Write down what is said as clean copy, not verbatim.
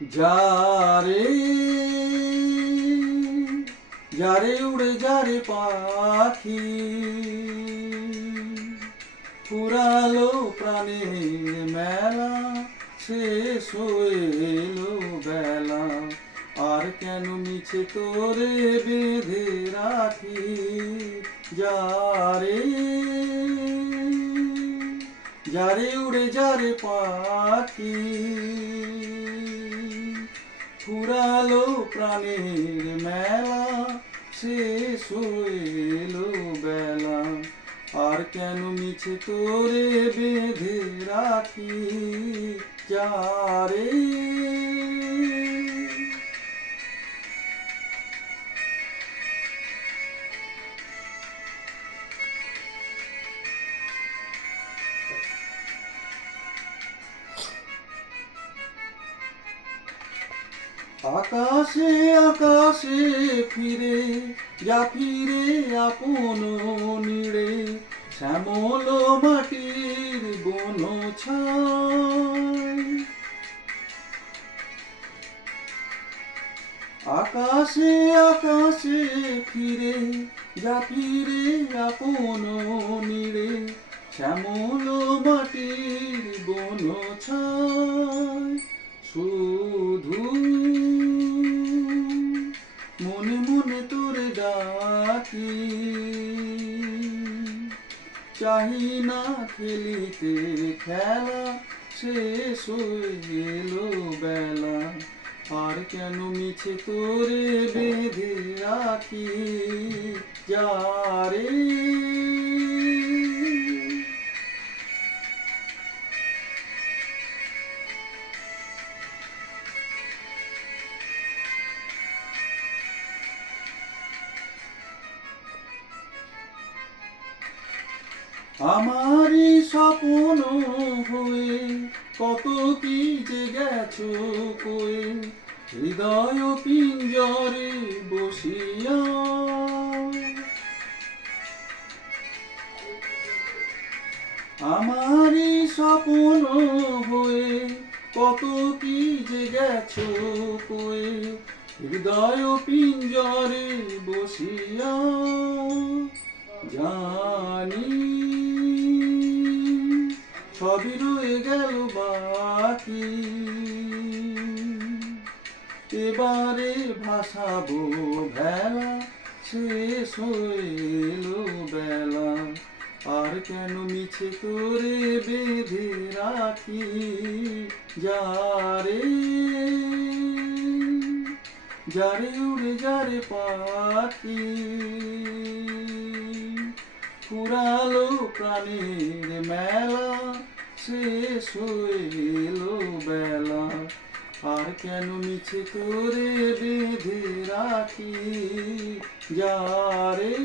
যারে যারে উড়ে যারে পাখি ফুরালো প্রাণের মেলা শেষ হয়ে এলো বেলা আর কেন মিছে তোরে বেঁধে রাখি যারে যারে উড়ে যারে পাখি ফুরালো প্রাণের মেলা শেষ হয়ে এলো বেলা আর কেন মিছে তোরে বেঁধে রাখি যারে আকাশে আকাশে ফিরে যা ফিরে আপন নিড়ে শ্যামল মাটির বন ছায় আকাশে আকাশে ফিরে যা ফিরে আপন নিড়ে শ্যামল মাটির বন ছায় শুধু মনে মনে তোরে ডাকি চাহি না খেলিতে খেলা শেষ হয়ে গেলো বেলা আর কেন মিছে তোরে বেঁধে রাখি যারে আমারই স্বপ্ন হয়ে কত কি যে গেছো কয়ে হৃদয় পিঞ্জরে বসিয়া আমারই স্বপ্ন হয়ে কত কি যে গেছো কয়ে হৃদয় পিঞ্জরে বসিয়া জানি সবই রয়ে গেল বাকি এবারে ভাসাবো ভেলা শেষ হয়ে এলো বেলা আর কেন মিছে তোরে বেঁধে রাখি যারে যারে উড়ে যারে পাখি ফুরালো প্রাণের মেলা শেষ হয়ে এলো বেলা আর কেন মিছে তোরে বেঁধে রাখি যারে